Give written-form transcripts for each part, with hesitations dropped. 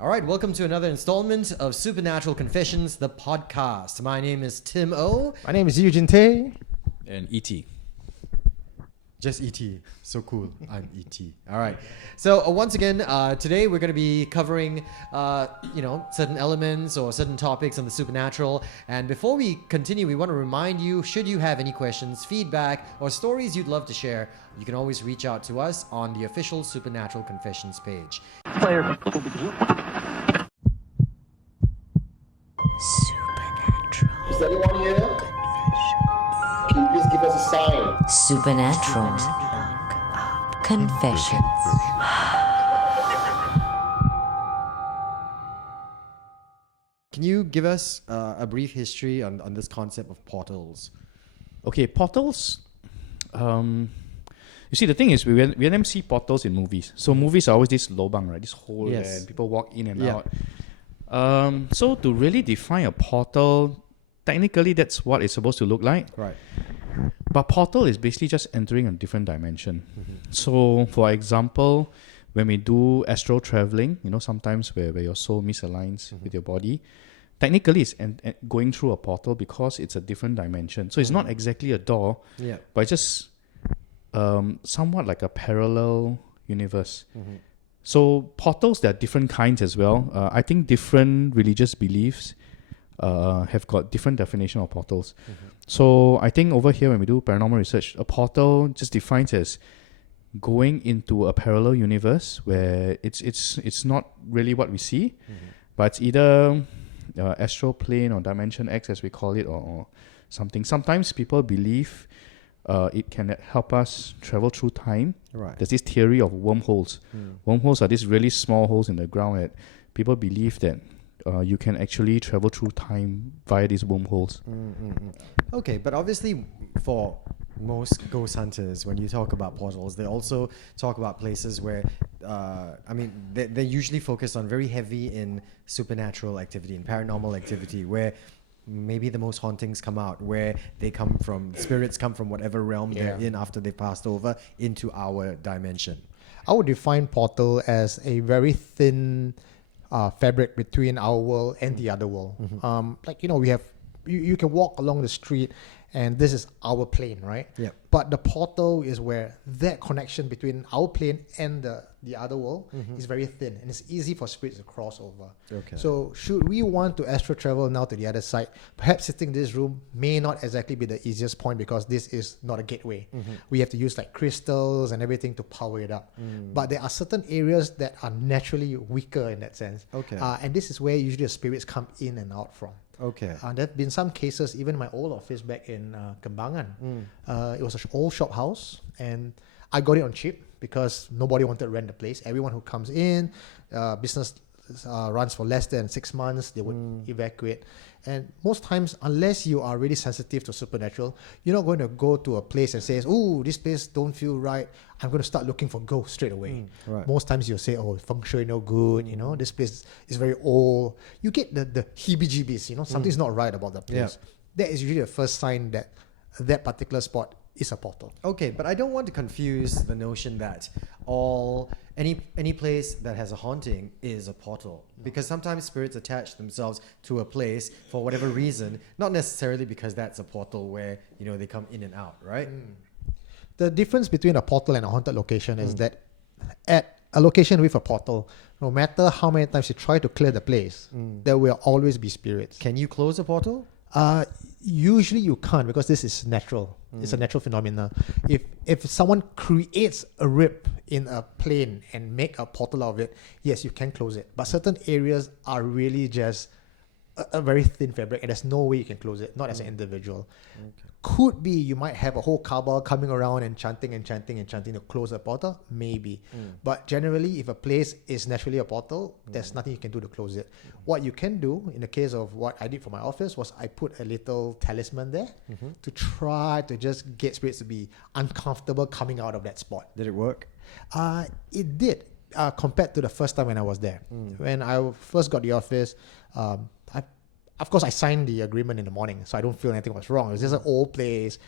All right, welcome to another installment of Supernatural Confessions, the podcast. My name is Tim O. My name is Eugene Tay. And E.T. Just E.T. So cool. I'm E.T. All right. So once again, today we're going to be covering, certain elements or certain topics on the supernatural. And before we continue, we want to remind you, should you have any questions, feedback, or stories you'd love to share, you can always reach out to us on the official Supernatural Confessions page. Supernatural. Is anyone here? Can you please give us a sign? Supernatural. Confessions. Can you give us a brief history on this concept of portals? Okay, portals. You see, the thing is, we never see portals in movies. So movies are always this lobang, right? This hole, Yes. and people walk in and out. So to really define a portal, technically that's what it's supposed to look like. Right. But portal is basically just entering a different dimension. So, for example, when we do astral traveling, sometimes where your soul misaligns with your body, technically it's going through a portal because it's a different dimension. So it's not exactly a door, but it's just somewhat like a parallel universe. So portals, there are different kinds as well. I think different religious beliefs have got different definition of portals. So I think over here when we do paranormal research, a portal just defines as going into a parallel universe where it's not really what we see, but it's either astral plane or dimension X as we call it, or something. Sometimes people believe it can help us travel through time. Right. There's this theory of wormholes. Wormholes are these really small holes in the ground that people believe that you can actually travel through time via these wormholes. Okay, but obviously for most ghost hunters, when you talk about portals, they also talk about places where, they usually focus on very heavy in supernatural activity and paranormal activity, where maybe the most hauntings come out, where they come from, spirits come from whatever realm they're in after they've passed over into our dimension. I would define portal as a very thin fabric between our world and the other world. We have, you can walk along the street and this is our plane, right? Yep. But the portal is where that connection between our plane and the other world is very thin, and it's easy for spirits to cross over. Okay. So should we want to astral travel now to the other side, perhaps sitting in this room may not exactly be the easiest point because this is not a gateway. We have to use like crystals and everything to power it up. But there are certain areas that are naturally weaker in that sense. Okay. And this is where usually the spirits come in and out from. Okay. There have been some cases, even in my old office back in Kembangan. It was an old shop house, and I got it on cheap because nobody wanted to rent the place. Everyone who comes in, business runs for less than 6 months, they would evacuate. And most times, unless you are really sensitive to supernatural, you're not going to go to a place and say, "Oh, this place don't feel right. I'm going to start looking for ghosts straight away." Right. Most times you'll say, "Oh, feng shui no good. This place is very old." You get the heebie-jeebies. Something's not right about the place. That is usually the first sign that that particular spot is a portal. Okay, but I don't want to confuse the notion that any place that has a haunting is a portal, because sometimes spirits attach themselves to a place for whatever reason, not necessarily because that's a portal where they come in and out, right? The difference between a portal and a haunted location is that at a location with a portal, no matter how many times you try to clear the place, there will always be spirits. Can you close a portal? Usually you can't, because this is natural. It's a natural phenomena. If someone creates a rip in a plane and make a portal out of it, yes, you can close it. But certain areas are really just a very thin fabric, and there's no way you can close it, not as an individual. Could be you might have a whole cabal coming around and chanting to close a portal, maybe. But generally, if a place is naturally a portal, there's nothing you can do to close it. What you can do, in the case of what I did for my office, was I put a little talisman there to try to just get spirits to be uncomfortable coming out of that spot. Did it work? It did, compared to the first time when I was there. When I first got the office, of course, I signed the agreement in the morning, so I don't feel anything was wrong. It was just an old place,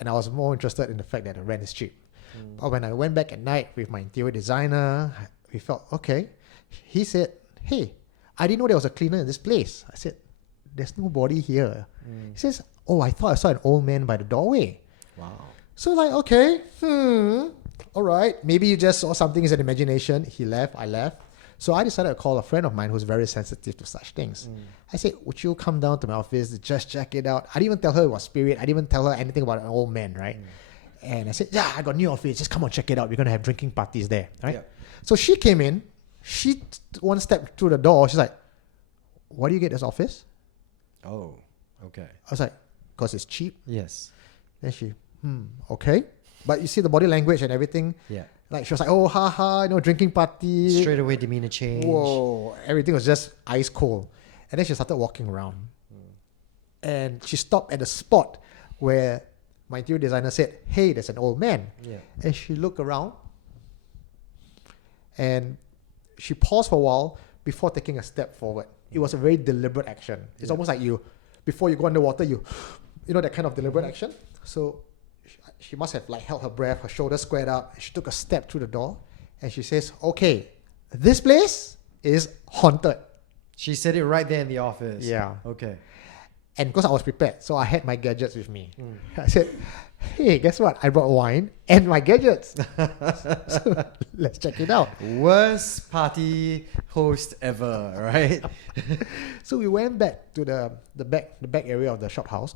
and I was more interested in the fact that the rent is cheap. But when I went back at night with my interior designer, we felt, okay, he said hey, I didn't know there was a cleaner in this place. I said, there's nobody here. He says, oh, I thought I saw an old man by the doorway. Wow. So like, okay, all right, maybe you just saw something as an imagination. He left, I left. So I decided to call a friend of mine who's very sensitive to such things. I said, would you come down to my office to just check it out? I didn't even tell her it was spirit. I didn't even tell her anything about an old man, right? And I said, yeah, I got a new office. Just come on, check it out. We're going to have drinking parties there, right? Yeah. So she came in. She one step through the door. She's like, why do you get this office? Oh, okay. I was like, because it's cheap. Yes. Then she, okay. But you see the body language and everything. Yeah. Like she was like, oh, haha, drinking party. Straight away demeanor change. Whoa, everything was just ice cold. And then she started walking around. And she stopped at the spot where my interior designer said, hey, there's an old man. Yeah. And she looked around and she paused for a while before taking a step forward. It was a very deliberate action. It's almost like before you go underwater, you know, that kind of deliberate action. So she must have like held her breath, her shoulders squared up. She took a step through the door and she says, okay, this place is haunted. She said it right there in the office. Yeah. Okay. And because I was prepared, so I had my gadgets with me. I said, hey, guess what? I brought wine and my gadgets. So let's check it out. Worst party host ever, right? So we went back to the back area of the shop house.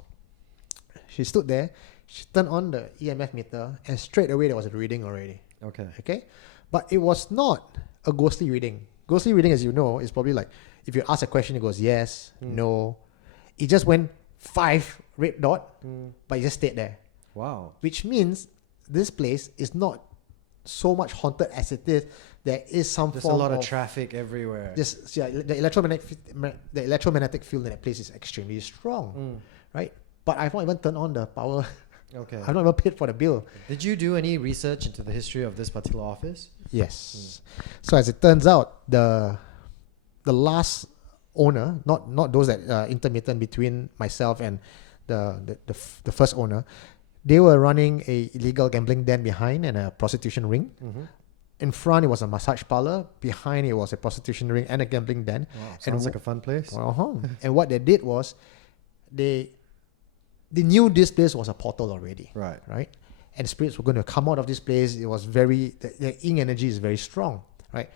She stood there. She turned on the EMF meter, and straight away there was a reading already. Okay. Okay, but it was not a ghostly reading. Ghostly reading, as you know, is probably like if you ask a question, it goes yes, no. It just went 5 red dot, but it just stayed there, Wow. which means this place is not so much haunted as it is. There is some There's a form lot of traffic everywhere. Just the electromagnetic field in that place is extremely strong, right? But I've not even turned on the power. Okay. I've not even paid for the bill. Did you do any research into the history of this particular office? Yes. So as it turns out, the last owner, not those that intermittent between myself and the first owner, they were running a illegal gambling den behind and a prostitution ring. In front, it was a massage parlor. Behind, it was a prostitution ring and a gambling den. Wow, sounds like a fun place. And what they did was, they knew this place was a portal already. Right. And spirits were going to come out of this place. It was the yin energy is very strong, right?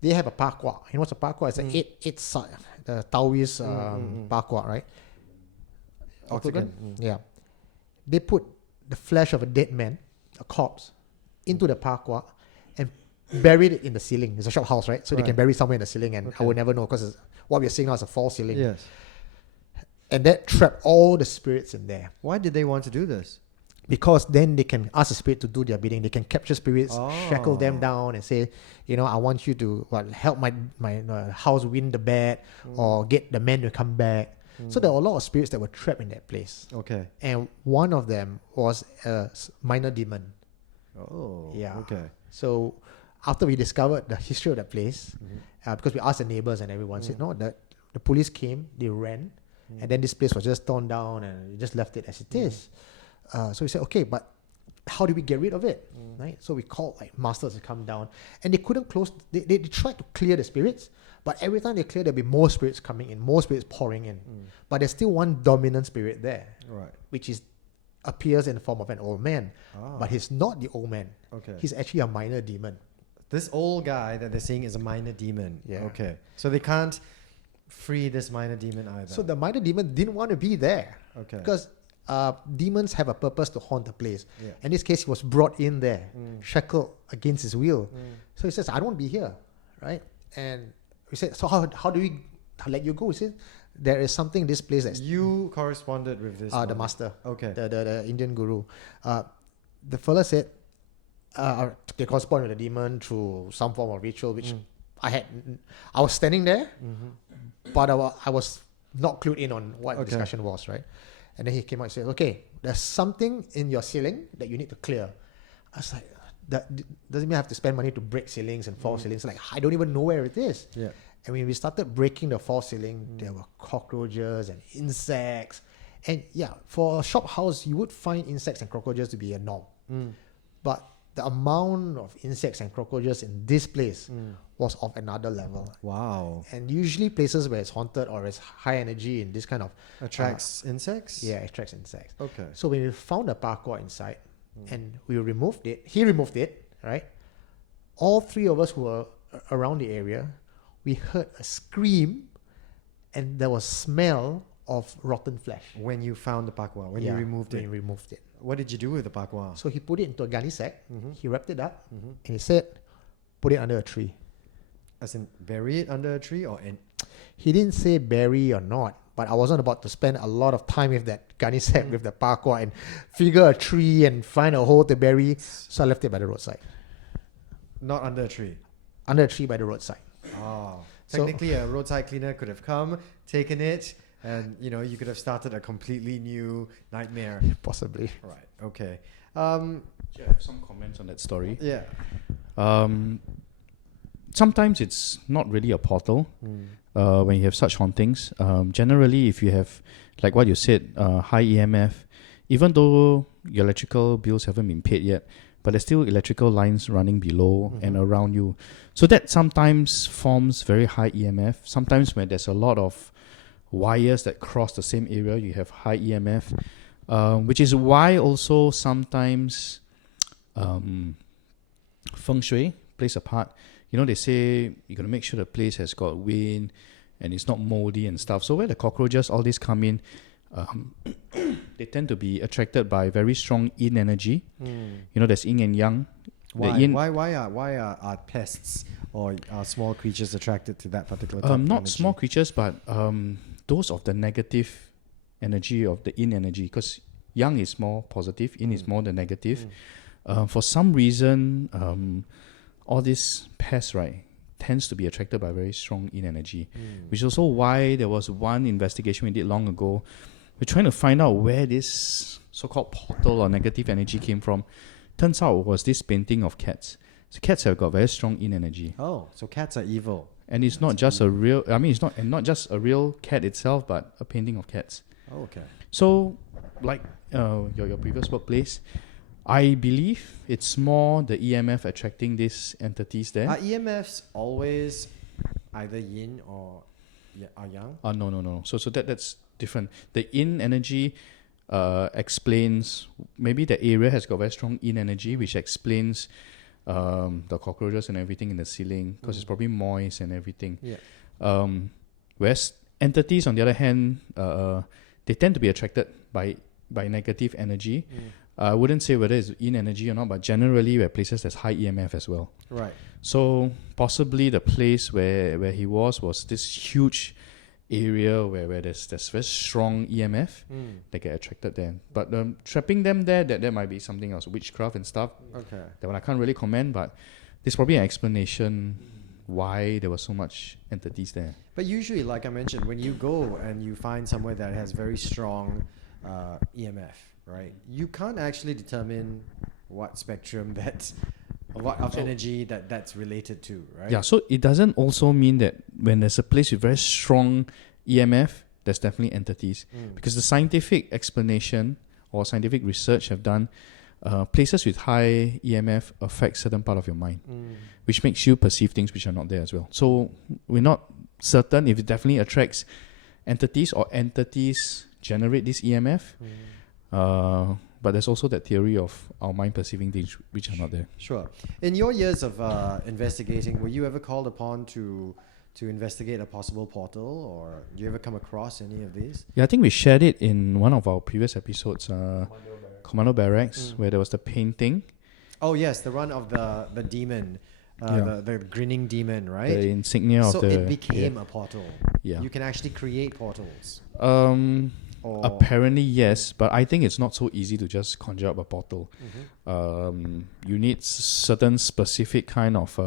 They have a pakwa. You know what's a pakwa? It's the Taoist pakwa, right? Octagon. Yeah. They put the flesh of a dead man, a corpse, into the pakwa and buried it in the ceiling. It's a shop house, right? So they can bury somewhere in the ceiling, and I will never know because what we're seeing now is a false ceiling. Yes. And that trapped all the spirits in there. Why did they want to do this? Because then they can ask the spirit to do their bidding. They can capture spirits, shackle them down, and say, I want you to help my house win the bet, or get the man to come back. So there were a lot of spirits that were trapped in that place. Okay. And one of them was a minor demon. Oh. Yeah. Okay. So after we discovered the history of that place, because we asked the neighbors and everyone said, no, the police came, they ran, and then this place was just torn down and we just left it as it is. So we said, okay, but how do we get rid of it? Right? So we called masters to come down, and they couldn't close. They tried to clear the spirits, but every time they clear, there'll be more spirits coming in, more spirits pouring in. But there's still one dominant spirit there, Right. which appears in the form of an old man. But he's not the old man. Okay. He's actually a minor demon. This old guy that they're saying is a minor demon. Yeah. Okay. So they can't free this minor demon either. So the minor demon didn't want to be there. Okay. Because demons have a purpose to haunt the place. Yeah. In this case, he was brought in there, shackled against his will. So he says, I don't want to be here, right? And we said, so how do we let you go? He said, there is something in this place that's you corresponded with this. the one. master, Okay. the Indian guru. The fella said they correspond with the demon through some form of ritual, which I was standing there, but I was not clued in on what the discussion was, right? And then he came out and said, okay, there's something in your ceiling that you need to clear. I was like, that doesn't mean I have to spend money to break ceilings and false ceilings. Like, I don't even know where it is. Yeah. And when we started breaking the false ceiling, there were cockroaches and insects. And yeah, for a shop house, you would find insects and cockroaches to be a norm. But the amount of insects and cockroaches in this place was of another level. Wow. And usually places where it's haunted or it's high energy in this kind of Attracts insects? yeah, attracts insects. Okay. So when we found the parkour inside and we removed it, he removed it, right? All three of us who were around the area, we heard a scream and there was smell of rotten flesh. When you found the pakwa, when you Yeah, removed when it, we removed it. what did you do with the pakwa? So he put it into a gunny sack, he wrapped it up, and he said, put it under a tree. As in, bury it under a tree or in? He didn't say bury or not, but I wasn't about to spend a lot of time with that gunny sack with the parkour and figure a tree and find a hole to bury. So I left it by the roadside. Not under a tree. Under a tree by the roadside. Oh. So- Technically, a roadside cleaner could have come, taken it, and you could have started a completely new nightmare. Possibly. Right. Okay. I have some comments on that story. Yeah. Sometimes it's not really a portal when you have such hauntings. Generally, if you have, like what you said, high EMF, even though your electrical bills haven't been paid yet, but there's still electrical lines running below and around you. So that sometimes forms very high EMF. Sometimes when there's a lot of wires that cross the same area, you have high EMF, which is why also sometimes feng shui plays a part. They say you got to make sure the place has got wind and it's not moldy and stuff. So where the cockroaches, all this come in, they tend to be attracted by very strong yin energy. There's yin and yang. The Why? yin, Why are pests or are small creatures attracted to that particular type of not energy? small creatures, but those of the negative energy of the yin energy, because yang is more positive, yin is more the negative. For some reason, all these pests, right, tends to be attracted by very strong yin energy, which is also why there was one investigation we did long ago. We're trying to find out where this so-called portal or negative energy came from. Turns out it was this painting of cats. So cats have got very strong yin energy. Oh, so cats are evil. And it's not just a real, it's not just a real cat itself, but a painting of cats. Oh, okay. So, like your previous workplace, I believe it's more the EMF attracting these entities there. Are EMFs always either yin or yang? No. So that's different. The yin energy explains, maybe the area has got very strong yin energy, which explains the cockroaches and everything in the ceiling, because it's probably moist and everything. Yeah. Whereas entities, on the other hand, they tend to be attracted by negative energy. I wouldn't say whether it's yin energy or not, but generally where places there's high EMF as well. Right. So possibly the place where he was this huge area where there's very strong EMF. They get attracted there. But trapping them there, that might be something else, witchcraft and stuff. Okay. That one I can't really comment, but there's probably an explanation why there was so much entities there. But usually, like I mentioned, when you go and you find somewhere that has very strong EMF, right? You can't actually determine what spectrum of energy that's related to, right? Yeah, so it doesn't also mean that when there's a place with very strong EMF, there's definitely entities. Because the scientific explanation or scientific research have done, places with high EMF affect certain part of your mind, which makes you perceive things which are not there as well. So we're not certain if it definitely attracts entities or entities generate this EMF. But there's also that theory of our mind perceiving things which are not there. Sure. In your years of investigating, were you ever called upon to investigate a possible portal, or do you ever come across any of these? Yeah, I think we shared it in one of our previous episodes, Commando Barracks, where there was the painting, Oh yes, the run of the demon, the grinning demon, right? the insignia So of the... it became a portal. Yeah. You can actually create portals. Or Apparently, yes, but I think it's not so easy to just conjure up a portal. You need certain specific kind of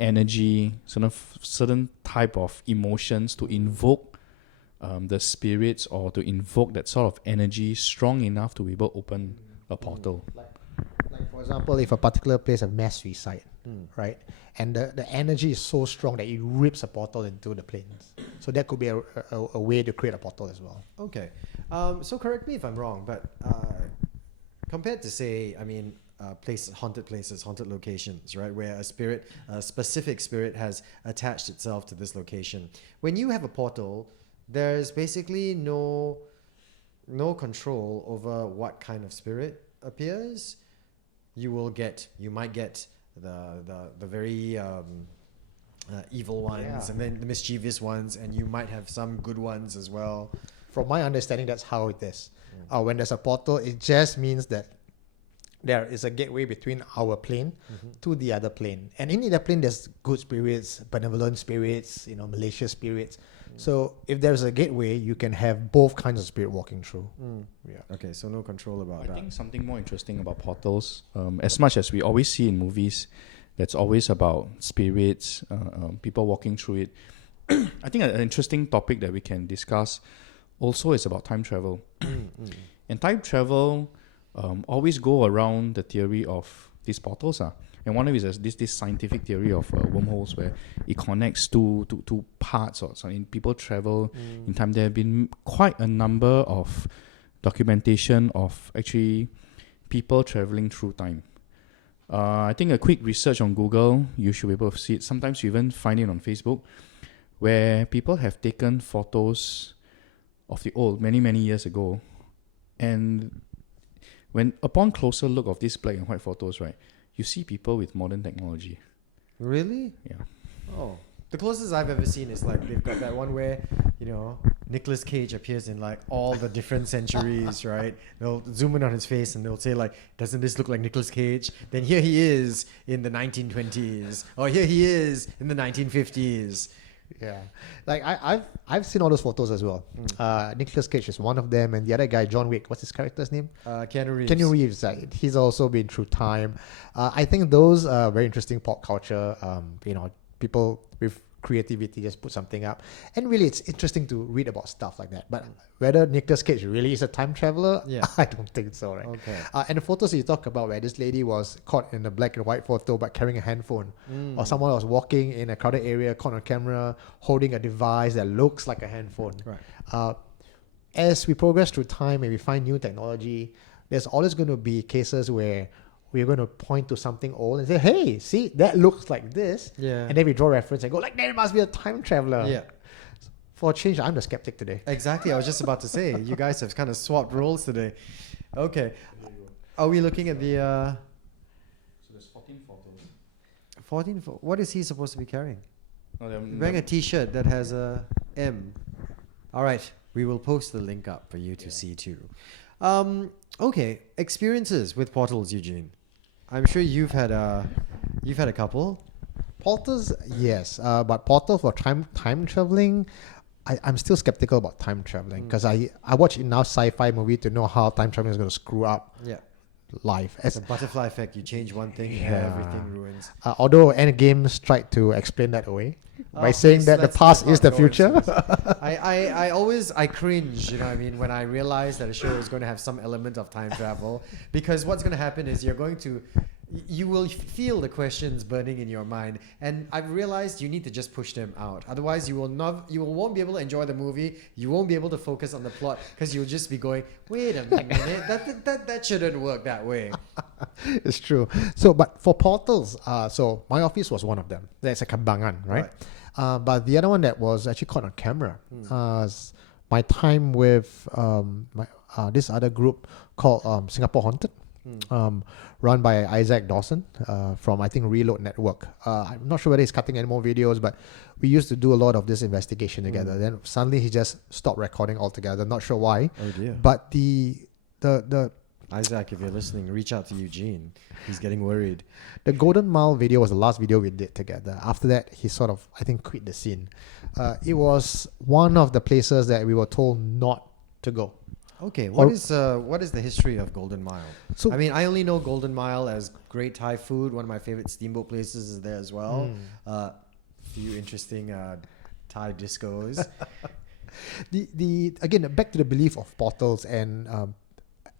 energy, certain type of emotions to invoke the spirits, or to invoke that sort of energy strong enough to be able to open a portal. Like for example, if a particular place has mass suicide, right, and the energy is so strong that it rips a portal into the planes. So that could be a way to create a portal as well. Okay. So correct me if I'm wrong, but compared to, say, places, haunted locations, right? Where a specific spirit has attached itself to this location. When you have a portal, there's basically no control over what kind of spirit appears. You might get the very evil ones, Yeah. and then the mischievous ones, and you might have some good ones as well. From my understanding, that's how it is. When there's a portal, it just means that there is a gateway between our plane to the other plane. And in the other plane, there's good spirits, benevolent spirits, malicious spirits. So if there's a gateway, you can have both kinds of spirit walking through. Yeah. Okay, so no control about I that. think something more interesting about portals, as much as we always see in movies, that's always about spirits, people walking through it. I think an interesting topic that we can discuss also is about time travel. And time travel always go around the theory of these portals. And one of it is this scientific theory of wormholes where it connects two parts or something. People travel in time. There have been quite a number of documentation of actually people traveling through time. I think a quick research on Google, you should be able to see it. Sometimes you even find it on Facebook, where people have taken photos of the old, many, many years ago. And when upon closer look of these black and white photos, right, you see people with modern technology. Really? Yeah. Oh, the closest I've ever seen is like they've got that one where Nicolas Cage appears in like all the different centuries, right? They'll zoom in on his face and they'll say like, "Doesn't this look like Nicolas Cage?" Then here he is in the 1920s, or here he is in the 1950s. Yeah, like I've seen all those photos as well. Nicolas Cage is one of them, and the other guy, John Wick. What's his character's name? Keanu Reeves. Keanu Reeves. He's also been through time. I think those are very interesting pop culture. People with creativity just put something up, and really, it's interesting to read about stuff like that. But whether Nicolas Cage really is a time traveler, Yeah. I don't think so. Right? Okay. And the photos you talk about, where this lady was caught in a black and white photo but carrying a handphone, or someone was walking in a crowded area, caught on camera, holding a device that looks like a handphone. Right. As we progress through time and we find new technology, there's always going to be cases where we're going to point to something old and say, "Hey, see, that looks like this." Yeah. And then we draw reference and go, like, there must be a time traveler. Yeah. For a change, I'm the skeptic today. Exactly. I was just about to say, you guys have kind of swapped roles today. Okay. Are we looking at the So there's 14 photos. 14? What is he supposed to be carrying? No, they're Wearing a T-shirt that has a M. All right, we will post the link up for you to see too. Okay, experiences with portals, Eugene. I'm sure you've had a couple. Portals, yes. But portal for time traveling, I'm still skeptical about time traveling because I watch enough sci-fi movie to know how time traveling is going to screw up Yeah, life. it's a butterfly effect. You change one thing, Yeah. everything ruins. Although Endgames tried to explain that away by Oh, saying please, that the let's past not is the go into future. this. I always cringe, when I realize that a show is going to have some element of time travel, because what's going to happen is you will feel the questions burning in your mind, and I've realized you need to just push them out. Otherwise, you won't be able to enjoy the movie. You won't be able to focus on the plot because you'll just be going, "Wait a minute, that shouldn't work that way." It's true. So, but for portals, so my office was one of them. That's a Kembangan, right? But the other one that was actually caught on camera, my time with this other group called Singapore Haunted, run by Isaac Dawson from, I think, Reload Network. I'm not sure whether he's cutting any more videos, but we used to do a lot of this investigation together. Then suddenly he just stopped recording altogether. Not sure why. Oh dear. But the Isaac, if you're listening, reach out to Eugene. He's getting worried. The Golden Mile video was the last video we did together. After that, he sort of, I think, quit the scene. It was one of the places that we were told not to go. Okay, what is the history of Golden Mile? So- I mean, I only know Golden Mile as great Thai food. One of my favorite steamboat places is there as well. Few interesting Thai discos. The again, back to the belief of portals, and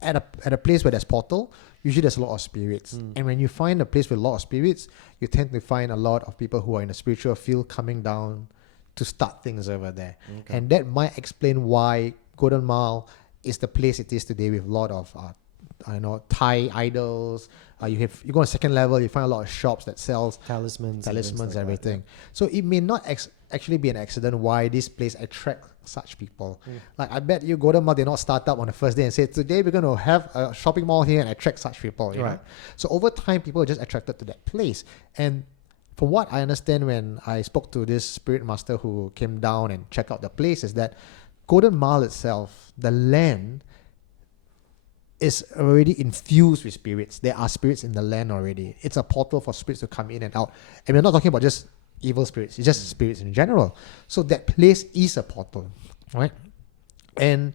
at a place where there's portal, usually there's a lot of spirits. And when you find a place with a lot of spirits, you tend to find a lot of people who are in a spiritual field coming down to start things over there. Okay. And that might explain why Golden Mile is the place it is today, with a lot of Thai idols. You go on second level, you find a lot of shops that sells Talismans and things talismans, like that, everything. So it may not actually be an accident why this place attracts such people. Like I bet you Golden Mile did not start up on the first day and say, today we're going to have a shopping mall here and attract such people. You know? Right. So over time, people are just attracted to that place. And from what I understand when I spoke to this spirit master who came down and checked out the place is that Golden Mile itself, the land, is already infused with spirits. There are spirits in the land already. It's a portal for spirits to come in and out. And we're not talking about just evil spirits. It's just spirits in general. So that place is a portal, right? And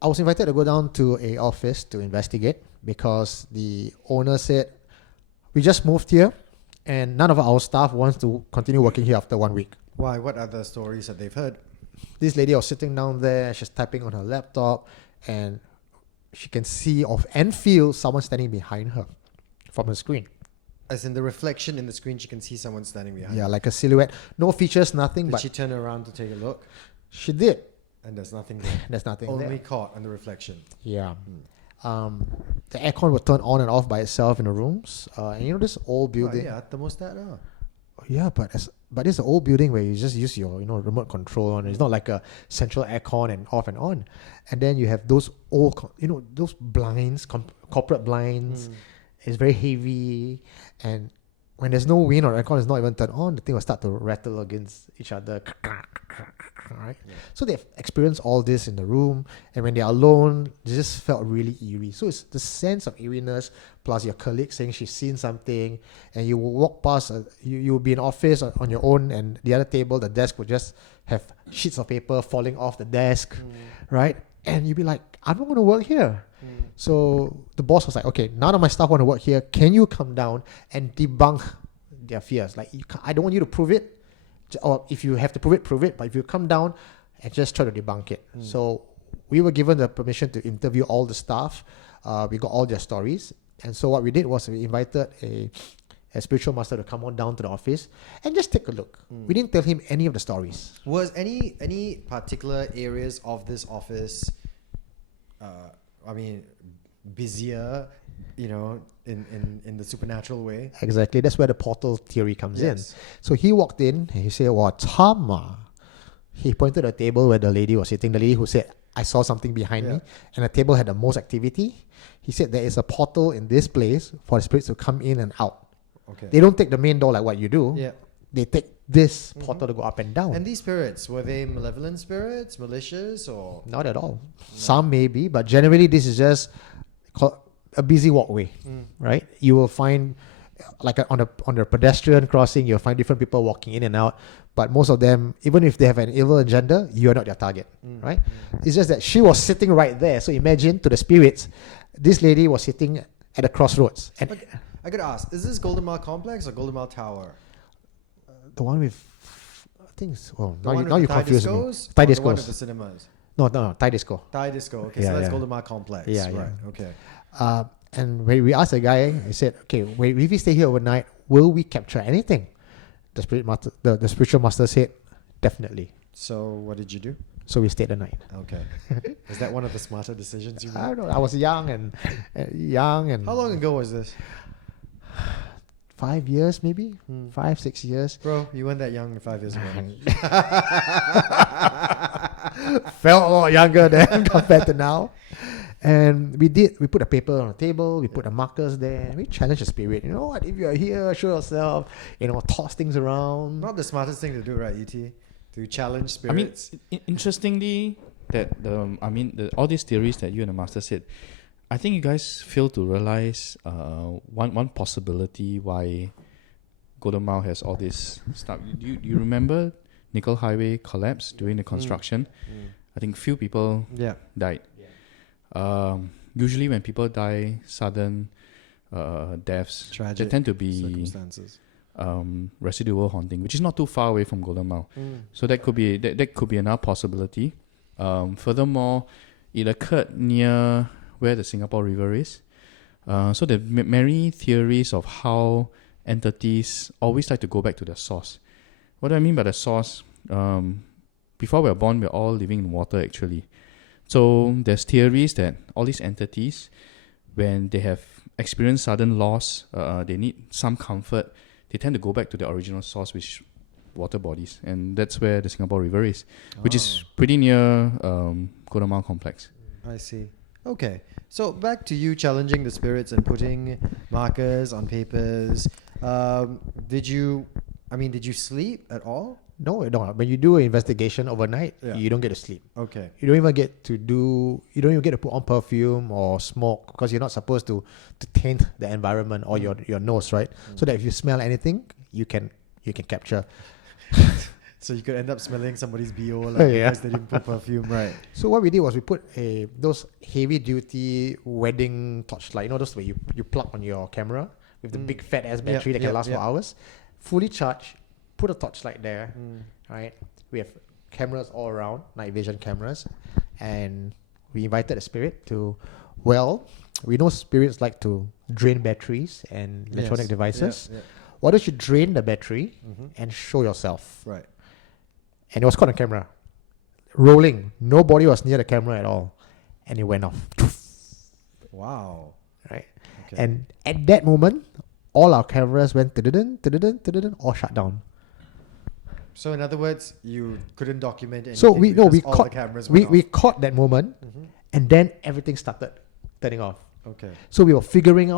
I was invited to go down to a office to investigate because the owner said, we just moved here and none of our staff wants to continue working here after 1 week. Why? What are the stories that they've heard? This lady was sitting down there, she's typing on her laptop, and she can see and feel someone standing behind her from her screen. As in the reflection in the screen, she can see someone standing behind. Yeah, like a silhouette. No features, nothing, Did but she turn around to take a look? she did. And there's nothing there. There's nothing Only there. caught on the reflection. Yeah. The aircon would turn on and off by itself in the rooms. And this old building. Yeah, thermostat. Yeah, but it's an old building where you just use your remote control on. It's not like a central aircon and off and on. And then you have those old those blinds, corporate blinds. It's very heavy, and when there's no wind or aircon is not even turned on, the thing will start to rattle against each other. Right? Yeah. So they've experienced all this in the room, and when they're alone, they just felt really eerie. So it's the sense of eeriness plus your colleague saying she's seen something, and you will walk past, you'll be in office on your own, and the other table, the desk would just have sheets of paper falling off the desk, right? And you'd be like, I'm not going to work here. So the boss was like, okay, none of my staff want to work here. Can you come down and debunk their fears? Like, I don't want you to prove it. Or if you have to prove it. But if you come down and just try to debunk it. So we were given the permission to interview all the staff. We got all their stories. And so what we did was we invited a spiritual master to come on down to the office and just take a look. We didn't tell him any of the stories. Was any particular areas of this office, busier, in the supernatural way? Exactly. That's where the portal theory comes in. Yes. So he walked in and he said, "Wow, Tama." He pointed at a table where the lady was sitting, the lady who said, "I saw something behind me," and the table had the most activity. He said there is a portal in this place for the spirits to come in and out. Okay. They don't take the main door like what you do. Yeah. They take this portal to go up and down. And these spirits, were they malevolent spirits, malicious, or? Not at all. Some may be, but generally this is just a busy walkway, right? You will find, like on a pedestrian crossing, you'll find different people walking in and out. But most of them, even if they have an evil agenda, you're not their target, right? It's just that she was sitting right there. So imagine to the spirits, this lady was sitting at a crossroads. And I could ask, is this Golden Mile Complex or Golden Mile Tower? the one with, I think, The now one you, with now the you Thai confuse me. discos Thai or the one with discos. the cinemas? No, Thai disco. Thai disco. Okay, Yeah, so that's yeah. Golden Mile Complex. Yeah, yeah. Right. Okay. And when we asked the guy, he said, okay, if we stay here overnight, will we capture anything? The spiritual master said, definitely. So what did you do? So we stayed the night. Okay. Is that one of the smarter decisions you I made? don't know. I was young and How long ago was this? 5 years maybe, 5, 6 years. Bro, you weren't that young 5 years ago. Felt a lot younger then compared to now. And we put a paper on the table, we put the markers there, we challenged the spirit. You know what, if you are here, show yourself, toss things around. Not the smartest thing to do, right, ET? To challenge spirits. Interestingly, that all these theories that you and the master said, I think you guys fail to realize one possibility why Golden Mile has all this stuff. Do you remember Nickel Highway collapse during the construction? I think few people died. Usually when people die, sudden deaths, Tragic they tend to be circumstances. residual haunting, which is not too far away from Golden Mile. So that could be another possibility. Furthermore, it occurred near where the Singapore River is. So there are many theories of how entities always like to go back to the source. What do I mean by the source? Before we were born, we're all living in water actually. So there's theories that all these entities when they have experienced sudden loss, they need some comfort, they tend to go back to the original source, which is water bodies. And that's where the Singapore River is, which is pretty near Kodamar Complex. I see. Okay. So back to you challenging the spirits and putting markers on papers. Did you sleep at all? No, when you do an investigation overnight, Yeah. you don't get to sleep. Okay. You don't even get to put on perfume or smoke, because you're not supposed to taint the environment or your nose, right? So that if you smell anything, you can capture. So you could end up smelling somebody's BO Yeah. because they didn't put perfume, right? So what we did was we put those heavy duty wedding torchlight, those where you plug on your camera with the big fat ass battery that can last for hours, fully charged. Put a torchlight there, right? We have cameras all around, night vision cameras, and we invited the spirit to. Well, we know spirits like to drain batteries and electronic Yes. devices. Yeah, Why don't you drain the battery and show yourself? Right. And it was caught on camera, rolling. Nobody was near the camera at all, and it went off. Wow. Right, Okay. and at that moment, all our cameras went all shut down. So in other words, you couldn't document anything. So we because all caught the cameras went we off. caught that moment, and then everything started turning off. Okay. So we were fiddling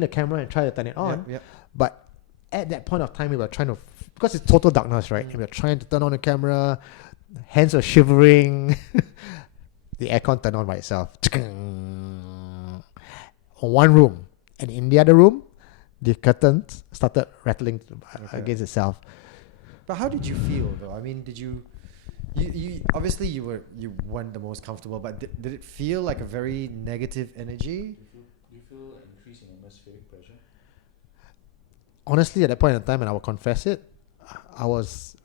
the camera and trying to turn it on. Yep. But at that point of time, we were trying to, because it's total darkness, right? And we were trying to turn on the camera, hands were shivering. The aircon turned on by itself. On one room, and in the other room, the curtains started rattling against itself. But how did you feel though? I mean, did you obviously you weren't the most comfortable, but did it feel like a very negative energy? Do you feel an increase in atmospheric pressure? Honestly, at that point in time, and I will confess it, I was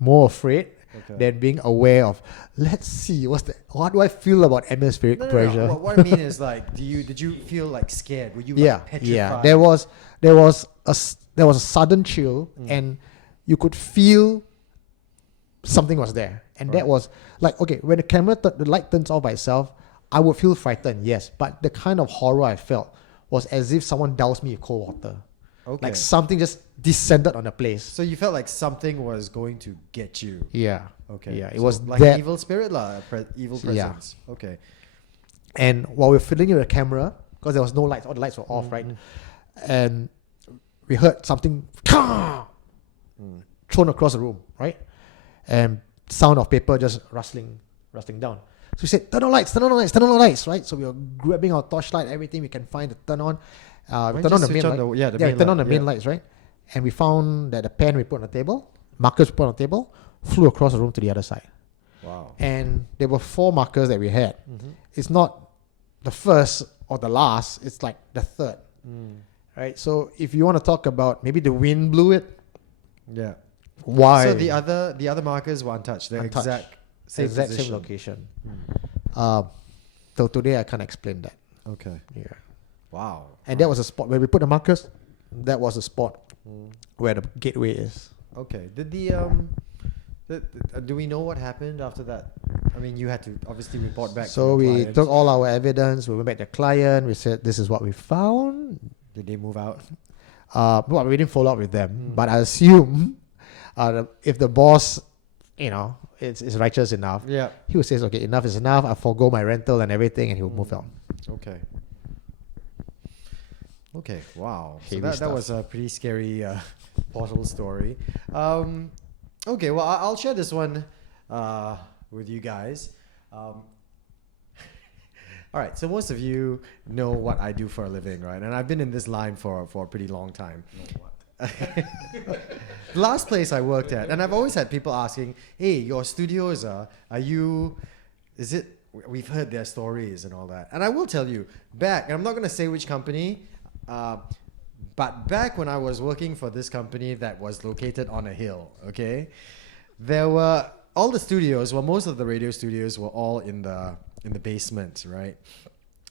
more afraid Okay. than being aware of. Let's see, what do I feel about atmospheric pressure? No. What I mean is like, did you feel like scared? Were you like petrified? Yeah. There was a sudden chill, and you could feel something was there, and that was like, okay, when the light turns off by itself, I would feel frightened, yes, but the kind of horror I felt was as if someone doused me with cold water. Okay. Like something just descended on the place. So you felt like something was going to get you. Yeah. Okay. Yeah, it So was like that. an evil spirit, evil Yeah. presence. Okay. And while we were fiddling with the camera, because there was no lights, all the lights were off, right? And we heard something thrown across the room, right? And sound of paper just rustling down. So we said, turn on lights, right? So we were grabbing our torchlight, everything we can find to turn on. We don't turned you on the switch main on light. the- we main turned on light, the main lights, right? And we found that the pen we put on the table, markers we put on the table, flew across the room to the other side. Wow. And there were 4 markers that we had. It's not the first or the last, it's like the third. Right? So if you want to talk about maybe the wind blew it, Yeah. why? So the other markers were untouched. The Untouched. exact same exact position. same location. Till today, I can't explain that. Okay. Yeah. Wow. And that was a spot where we put the markers. That was a spot where the gateway is. Okay. Did do we know what happened after that? I mean, you had to obviously report back. So to the we client. took all our evidence. We went back to the client. We said, this is what we found. Did they move out? Well, we didn't follow up with them. But I assume if the boss, is righteous enough, Yeah. he would say, okay, enough is enough. I forgo my rental and everything, and he will move out. Okay. Okay. Wow. So Heavy that stuff. was a pretty scary portal story. Okay. Well, I'll share this one with you guys. All right. So most of you know what I do for a living, right? And I've been in this line for a pretty long time. The last place I worked at, and I've always had people asking, "Hey, your studios we've heard their stories and all that." And I will tell you, and I'm not going to say which company, but back when I was working for this company that was located on a hill, okay, there were all the studios, most of the radio studios were all in the basement, right?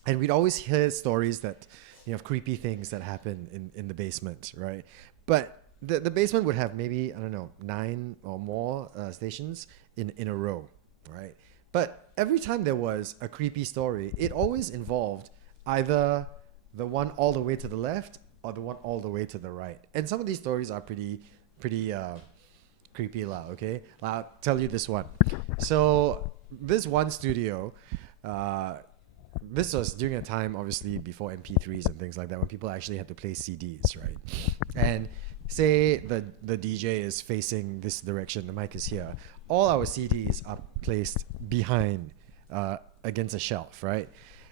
And we'd always hear stories that, of creepy things that happen in the basement, right? But the basement would have maybe, I don't know, 9 or more stations in a row, right? But every time there was a creepy story, it always involved either the one all the way to the left or the one all the way to the right. And some of these stories are pretty creepy lah, okay? I'll tell you this one. So this one studio, this was during a time obviously before MP3s and things like that, when people actually had to play CDs, right? And say the DJ is facing this direction, the mic is here. All our CDs are placed behind against a shelf, right?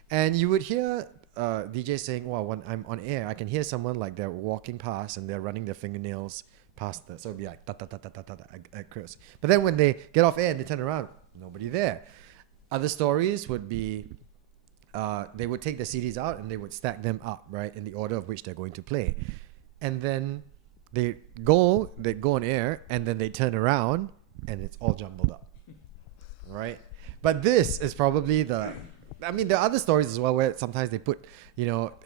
And you would hear DJ saying, "Wow, when I'm on air, I can hear someone like they're walking past and they're running their fingernails past the," so it'd be like ta ta ta ta ta ta across. But then when they get off air and they turn around, nobody there. Other stories would be they would take the CDs out and they would stack them up, right, in the order of which they're going to play, and then they go on air and then they turn around and it's all jumbled up, right? But this is probably I mean, there are other stories as well where sometimes they put,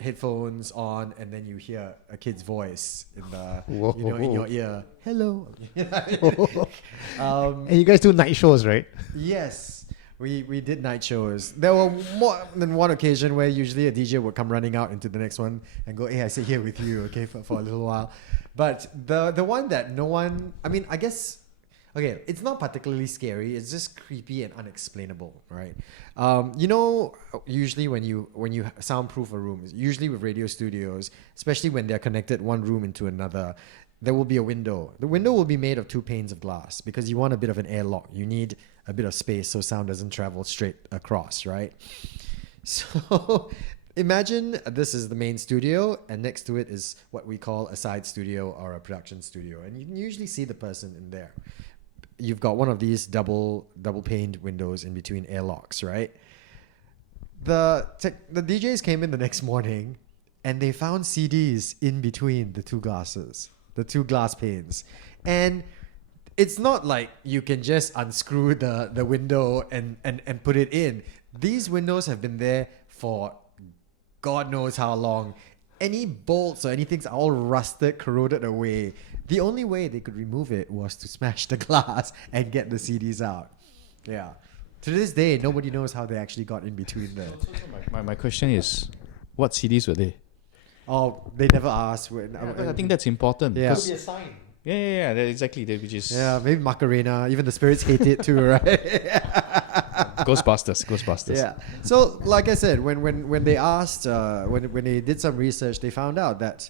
headphones on and then you hear a kid's voice in in your ear. Hello. And you guys do night shows, right? Yes, we did night shows. There were more than one occasion where usually a DJ would come running out into the next one and go, "Hey, I sit here with you, okay, for a little while." But the one that no one, I mean, I guess. Okay, it's not particularly scary. It's just creepy and unexplainable, right? Usually when you soundproof a room, usually with radio studios, especially when they're connected one room into another, there will be a window. The window will be made of 2 panes of glass because you want a bit of an airlock. You need a bit of space so sound doesn't travel straight across, right? So imagine this is the main studio, and next to it is what we call a side studio or a production studio, and you can usually see the person in there. You've got one of these double paned windows in between airlocks, right? The DJs came in the next morning and they found CDs in between the two glass panes. And it's not like you can just unscrew the window and put it in. These windows have been there for God knows how long. Any bolts or anything's all rusted, corroded away. The only way they could remove it was to smash the glass and get the CDs out. Yeah. To this day, nobody knows how they actually got in between there. My question is, what CDs were they? Oh, they never asked. I think that's important. Yeah. because- Be a sign. yeah, exactly. Which is Yeah, maybe Macarena. Even the spirits hate it too, right? Ghostbusters. Yeah. So, like I said, when they asked, when they did some research, they found out that,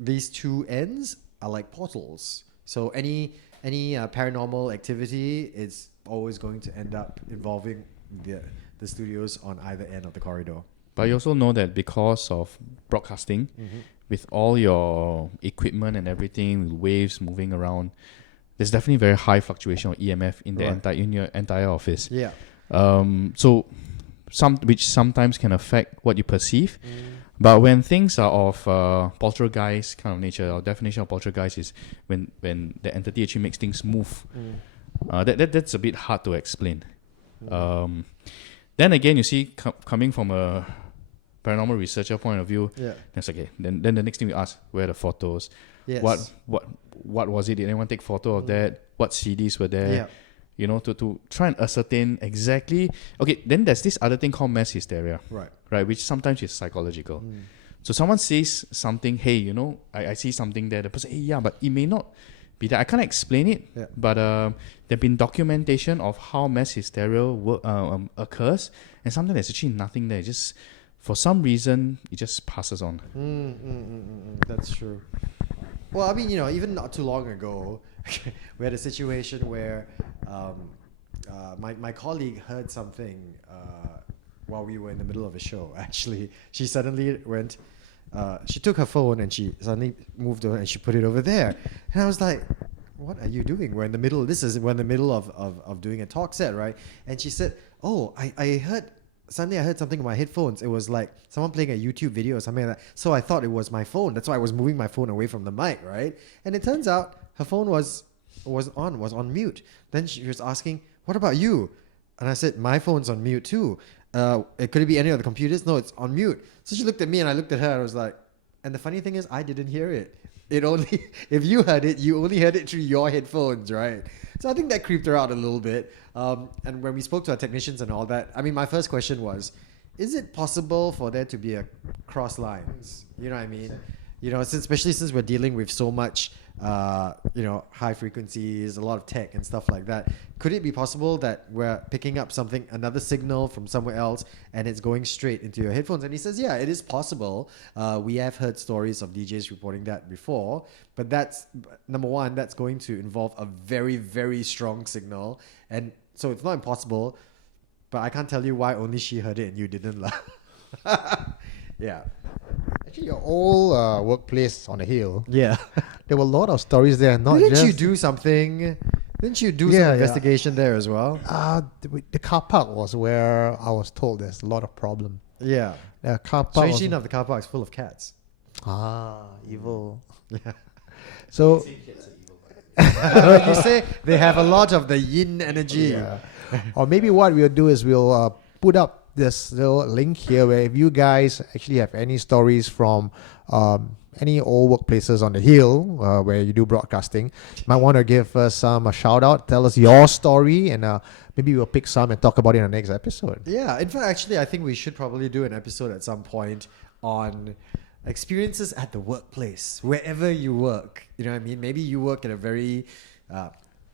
these two ends are like portals. So any paranormal activity is always going to end up involving the studios on either end of the corridor. But you also know that because of broadcasting, with all your equipment and everything, with waves moving around, there's definitely very high fluctuation of EMF in the in your entire office. Yeah. So which sometimes can affect what you perceive. But when things are of poltergeist kind of nature, our definition of poltergeist is when the entity actually makes things move. That's a bit hard to explain. Then again, you see, coming from a paranormal researcher point of view, that's okay. Then the next thing we ask, where are the photos? Yes. What was it? Did anyone take photo of that? What CDs were there? Yeah. To try and ascertain exactly. Okay, then there's this other thing called mass hysteria. Right, which sometimes is psychological. So someone says something, hey, I see something there. The person, hey, yeah, but it may not be that. I can't explain it, but there've been documentation of how mass hysteria occurs, and sometimes there's actually nothing there. Just for some reason, it just passes on. That's true. Well, I mean, even not too long ago, we had a situation where my colleague heard something while we were in the middle of a show. Actually, she suddenly went. She took her phone and she suddenly moved over and she put it over there. And I was like, "What are you doing? We're in the middle. We're in the middle of doing a talk set, right?" And she said, "Oh, I heard." Suddenly I heard something in my headphones. It was like someone playing a YouTube video or something like that. So I thought it was my phone. That's why I was moving my phone away from the mic, right? And it turns out her phone was on mute. Then she was asking, "What about you?" And I said, "My phone's on mute too. Could it be any of the computers?" "No, it's on mute." So she looked at me and I looked at her. And I was like, and the funny thing is, I didn't hear it. It only, if you heard it, you only heard it through your headphones, right? So I think that creeped her out a little bit. And when we spoke to our technicians and all that, I mean, my first question was, is it possible for there to be a cross lines? You know what I mean? You know, especially since we're dealing with so much, high frequencies, a lot of tech and stuff like that. Could it be possible that we're picking up another signal from somewhere else, and it's going straight into your headphones? And he says, yeah, it is possible. We have heard stories of DJs reporting that before, but that's number one. That's going to involve a very, very strong signal, and so it's not impossible. But I can't tell you why only she heard it and you didn't, lah. Yeah. Actually, your old workplace on the hill, Yeah. there were a lot of stories there. Not Didn't just you do something? Didn't you do Yeah, some yeah. investigation there as well? the car park was where I was told there's a lot of problem. Yeah. The car park. Strangely was- enough, the car park is full of cats. Evil. Yeah. So You say they have a lot of the yin energy. yeah. Or maybe what we'll do is we'll put up this little link here where if you guys actually have any stories from any old workplaces on the hill where you do broadcasting, you might want to give us a shout out, tell us your story, and maybe we'll pick some and talk about it in the next episode. Yeah. In fact, actually, I think we should probably do an episode at some point on experiences at the workplace, wherever you work. You know what I mean? Maybe you work in a very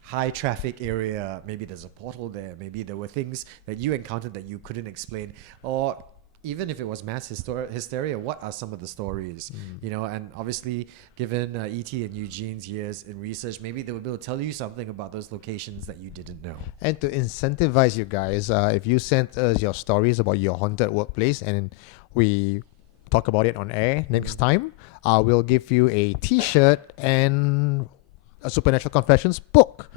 high traffic area. Maybe there's a portal there. Maybe there were things that you encountered that you couldn't explain. Or even if it was mass hysteria, what are some of the stories? You know, and obviously, given E.T. and Eugene's years in research, maybe they would be able to tell you something about those locations that you didn't know. And to incentivize you guys, if you send us your stories about your haunted workplace and we talk about it on air next time, we'll give you a t-shirt and a Supernatural Confessions book.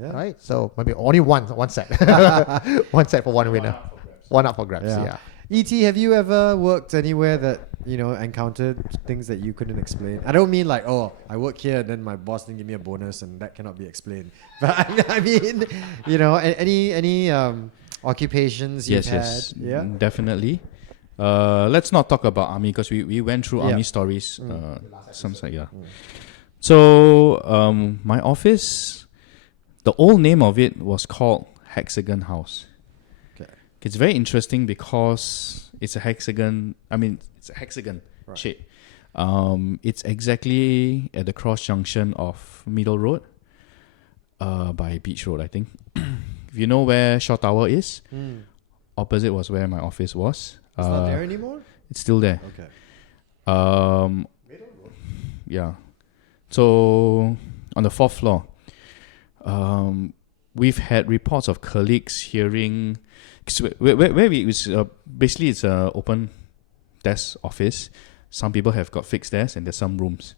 Yeah. Right? So maybe only one set. One set for one winner. One up for grabs, yeah. E.T., have you ever worked anywhere that, you know, encountered things that you couldn't explain? I don't mean like, oh, I work here and then my boss didn't give me a bonus and that cannot be explained. But I mean, you know, any occupations you've Yes, had? Yeah. definitely. Let's not talk about army because we went through Yeah. army stories. Some say, yeah. So my office, the old name of it was called Hexagon House. Okay. It's very interesting because it's a hexagon. I mean, it's a hexagon Right. shape. It's exactly at the cross junction of Middle Road, by Beach Road, I think. If you know where Shaw Tower is, opposite was where my office was. It's not there anymore? It's still there. Okay. Yeah. So on the 4th floor, we've had reports of colleagues hearing. Cause where we was basically it's a open desk office. Some people have got fixed desks and there's some rooms.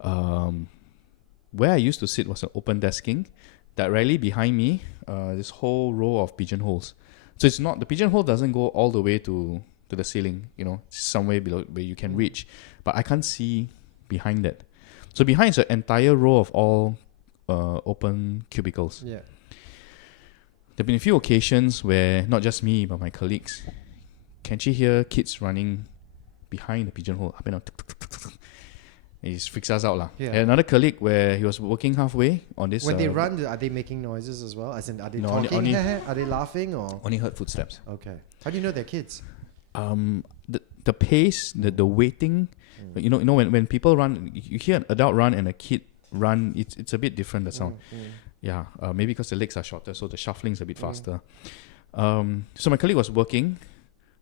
Where I used to sit was an open desking. Directly behind me, this whole row of pigeonholes. So it's not, the pigeonhole doesn't go all the way to the ceiling, you know, somewhere below where you can reach. But I can't see behind that. So behind is an entire row of all open cubicles. Yeah. There have been a few occasions where not just me but my colleagues can she hear kids running behind the pigeonhole. Up and down. It just freaks us out lah. Yeah. And another colleague where he was working halfway on this. When they run, are they making noises as well? As in, are they No, talking? only- Are they laughing or? only heard footsteps. Okay. How do you know they're kids? The pace, the waiting, you know when people run, you hear an adult run and a kid run. It's a bit different, the sound. Yeah, maybe because the legs are shorter, so the shuffling is a bit faster. So my colleague was working,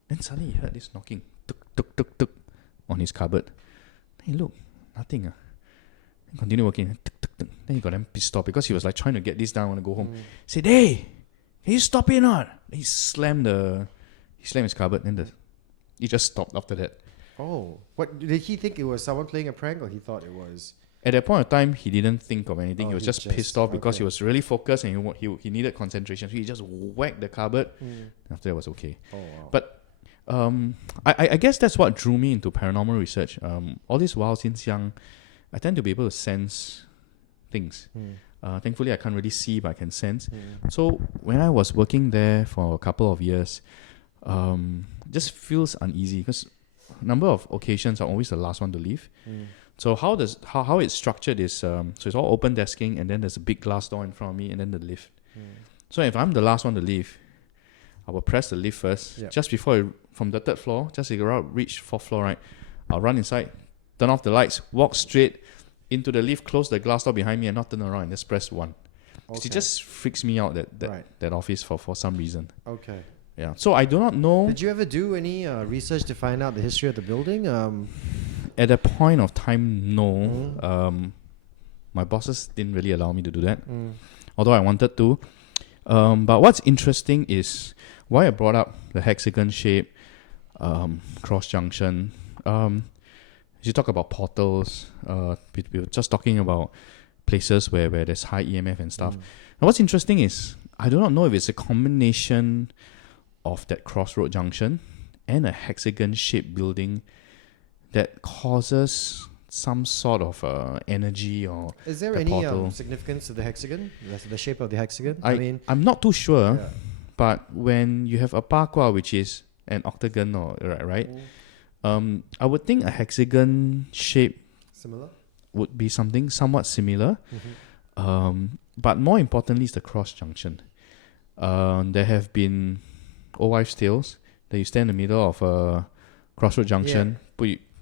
then suddenly he heard this knocking, tuk tuk tuk tuk, on his cupboard. Then he looked, nothing. Then continue working, tuk tuk tuk. Then he got them pissed off because he was like trying to get this done. I want to go home. He said, "Hey, can you stop it or not?" Then he slammed his cupboard, and he just stopped after that. Oh, what did he think it was? Someone playing a prank, or he thought it was? At that point of time, he didn't think of anything. He was he just just- pissed off because okay. he was really focused and he needed concentration. So he just whacked the cupboard. After that was okay. Oh wow. But I guess that's what drew me into paranormal research. All this while since young, I tend to be able to sense things. Thankfully, I can't really see, but I can sense. So when I was working there for a couple of years, just feels uneasy because a number of occasions I'm always the last one to leave. So how it's structured is so it's all open desking and then there's a big glass door in front of me and then the lift. So if I'm the last one to leave, I will press the lift first. Yeah. Just before from the third floor, just around reach fourth floor, right? I'll run inside, turn off the lights, walk straight into the lift, close the glass door behind me, and not turn around and just press 1. 'Cause It just freaks me out that Right. that office for some reason. Okay. Yeah. So I do not know. Did you ever do any research to find out the history of the building? At that point of time, no. Mm. My bosses didn't really allow me to do that, although I wanted to. But what's interesting is why I brought up the hexagon shape, cross junction. You talk about portals. We were just talking about places where there's high EMF and stuff. And what's interesting is I do not know if it's a combination of that crossroad junction and a hexagon shaped building that causes some sort of energy or Is there the any portal. Significance to the hexagon? The shape of the hexagon? I'm not too sure, Yeah. but when you have a parqua, which is an octagon, or right, I would think a hexagon shape Similar? would be something somewhat similar. But more importantly is the cross junction. There have been old wives' tales that you stand in the middle of a crossroad junction,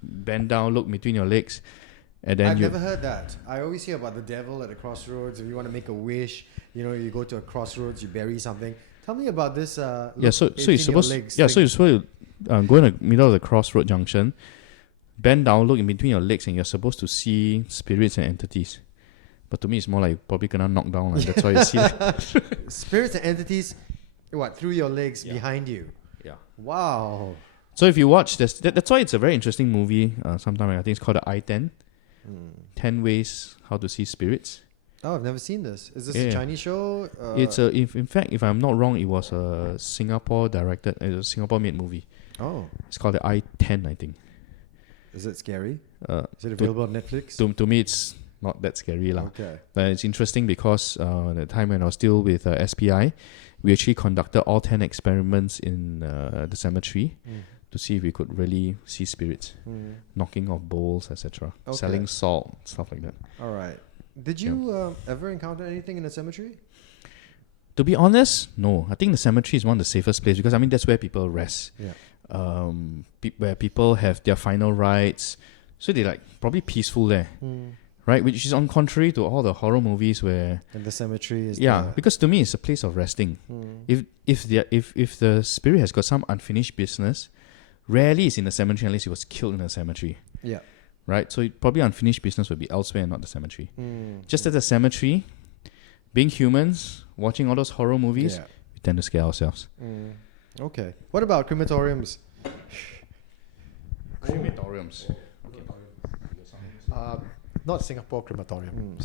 bend down, look between your legs, and then I've you. never heard that. I always hear about the devil at the crossroads. If you want to make a wish, you go to a crossroads, you bury something. Tell me about this. Yeah, so you're supposed so you're supposed to go in the middle of the crossroad junction, bend down, look in between your legs, and you're supposed to see spirits and entities. But to me, it's more like probably gonna knock down. Like, that's why you see. spirits and entities. What through your legs behind you? Yeah. Wow. So if you watch this, that's why it's a very interesting movie. Sometime I think it's called the I-10. 10 Ways How to See Spirits. Oh, I've never seen this. Is this Yeah. a Chinese show? It's in fact, if I'm not wrong, it was a Singapore made movie. Oh, It's called the I-10, I think. is it scary? Uh, Is it available on Netflix? to me, it's not that scary lah. Okay. But it's interesting because at the time when I was still with SPI, we actually conducted all 10 experiments in the cemetery to see if we could really see spirits, knocking off bowls, etc., Okay. selling salt, stuff like that. All right. Did you ever encounter anything in the cemetery? To be honest, no. I think the cemetery is one of the safest places because that's where people rest. Yeah. Where people have their final rites, so they're like probably peaceful there, right? Which is on contrary to all the horror movies where And the cemetery is because to me it's a place of resting. If the spirit has got some unfinished business, rarely it's in the cemetery unless he was killed in the cemetery, yeah. right? So probably unfinished business would be elsewhere and not the cemetery. Just at the cemetery, being humans, watching all those horror movies, Yeah. we tend to scare ourselves. Okay. What about crematoriums? Crematoriums. Not Singapore crematorium.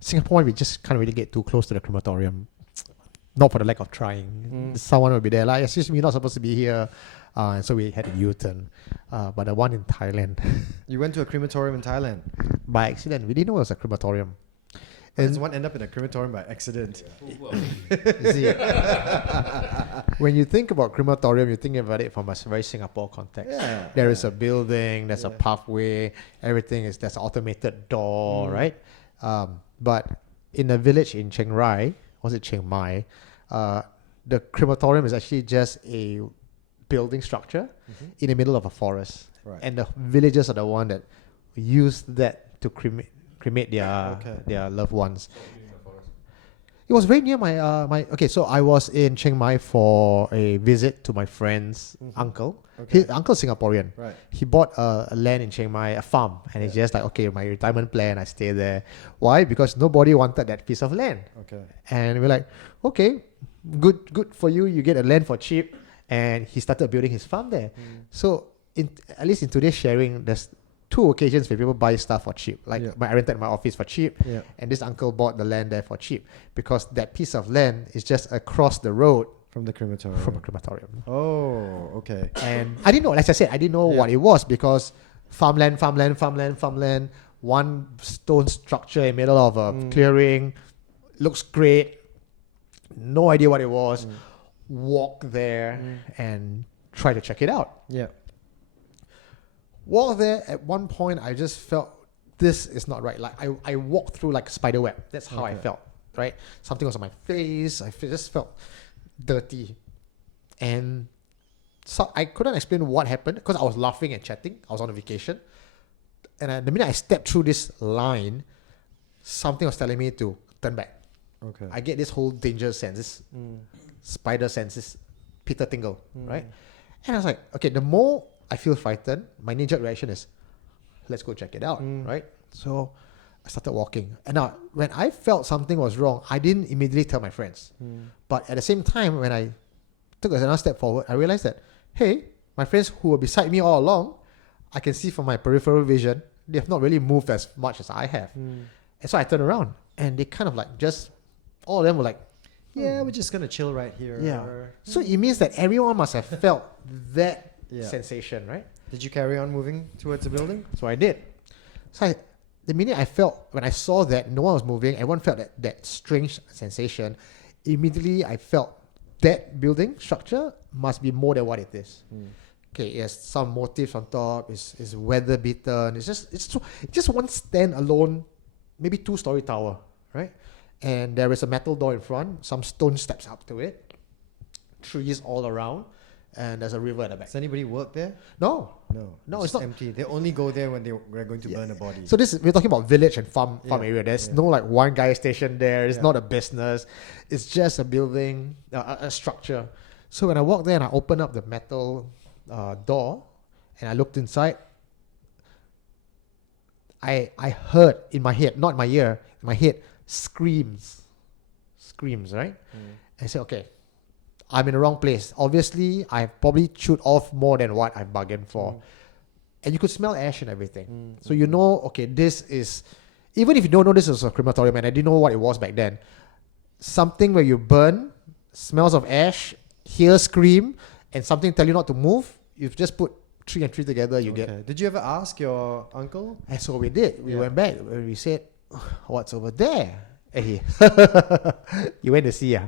Singapore, we just can't really get too close to the crematorium. Not for the lack of trying. Someone will be there, like, excuse me, you're not supposed to be here. And so we had a U-turn. But the one in Thailand, You went to a crematorium in Thailand. by accident, we didn't know it was a crematorium. Does And one end up in a crematorium by accident? you see, when you think about crematorium, you think about it from a very Singapore context. Yeah. There is a building, there's a pathway, there's an automated door, right? But in a village in Chiang Rai, was it Chiang Mai, the crematorium is actually just a building structure in the middle of a forest. Right. And the villagers are the one that use that to cremate their loved ones. It was very near my okay. So I was in Chiang Mai for a visit to my friend's uncle. Okay. His uncle's Singaporean. Right. He bought a land in Chiang Mai, a farm, and it's just like, okay, my retirement plan, I stay there. Why? Because nobody wanted that piece of land. Okay. And we're like, okay, good for you. You get a land for cheap. And he started building his farm there. So at least in today's sharing, there's 2 occasions where people buy stuff for cheap. Like I rented my office for cheap, Yeah. and this uncle bought the land there for cheap because that piece of land is just across the road From the crematorium. from a crematorium. Oh, okay. And I didn't know, like I said, I didn't know what it was because farmland, one stone structure in the middle of a clearing, looks great, no idea what it was. Walk there and try to check it out. Yeah. Walk there, at one point I just felt this is not right. Like I walked through like a spider web. That's how I felt, right? Something was on my face. Just felt dirty. And so I couldn't explain what happened because I was laughing and chatting. I was on a vacation. And the minute I stepped through this line, something was telling me to turn back. Okay. I get this whole danger sense, this spider sense, this Peter tingle, right? And I was like, okay, the more I feel frightened, my knee-jerk reaction is, let's go check it out, right? So I started walking. And now, when I felt something was wrong, I didn't immediately tell my friends. But at the same time, when I took another step forward, I realized that, hey, my friends who were beside me all along, I can see from my peripheral vision, they have not really moved as much as I have. And so I turned around, and they kind of like just, all of them were like, Yeah, we're just gonna chill right here. So it means that everyone must have felt that Yeah. sensation, right? Did you carry on moving towards the building? So I did. So the minute I felt, when I saw that no one was moving, everyone felt that strange sensation, immediately I felt that building structure must be more than what it is. Okay, it has some motifs on top, it's weather beaten, it's just one stand-alone, maybe 2-story tower, right? And there is a metal door in front, some stone steps up to it, trees all around, and there's a river at the back. Does anybody work there? No, No, it's just not. empty. They only go there when they're going to burn a body. So we're talking about village and farm Yeah, area. There's yeah. no like one guy stationed there. It's Yeah. not a business. It's just a building, a structure. So when I walked there and I opened up the metal door and I looked inside, I heard in my head, not in my ear, in my head, screams, right? I said, okay, I'm in the wrong place. Obviously, I've probably chewed off more than what I bargained for. And you could smell ash and everything. So you know, okay, this is, even if you don't know this is a crematorium, and I didn't know what it was back then, something where you burn, smells of ash, hear scream, and something tell you not to move, you've just put 3 and 3 together, you get. Okay. Did you ever ask your uncle? And so we did. We Yeah. went back. We said, what's over there? And he, you went to see,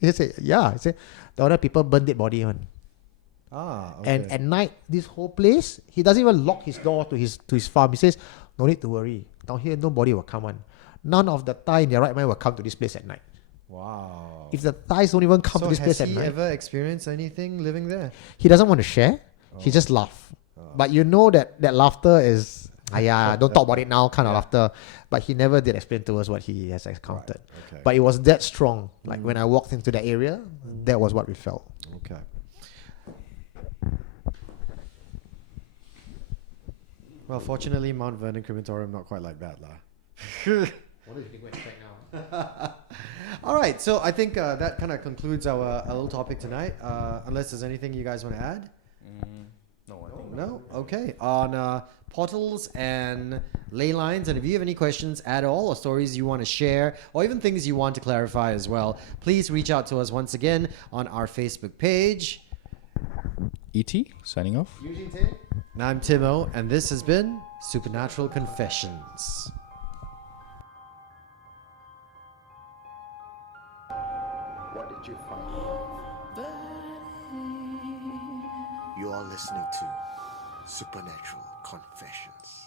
He said, yeah. He said, the other people burned dead body on. Ah, okay. And at night, this whole place, he doesn't even lock his door to his farm. He says, no need to worry. Down here, nobody will come on. None of the Thai in their right mind will come to this place at night. Wow. If the Thais don't even come So to this has place at he night, ever experienced anything living there? he doesn't want to share. He just laugh. But you know that laughter is, don't talk about it now kind of laughter. But he never did explain to us what he has encountered. Okay. But it was that strong. Like when I walked into that area, that was what we felt. Okay. Well, fortunately, Mount Vernon Crematorium not quite like that, lah. All right, so I think that kind of concludes our little topic tonight. Unless there's anything you guys want to add. No, I think No? Okay. On portals and ley lines, and if you have any questions at all or stories you want to share or even things you want to clarify as well, please reach out to us once again on our Facebook page. E.T. signing off. And I'm Timo, and this has been Supernatural Confessions. What did you find? You are listening to Supernatural Confessions.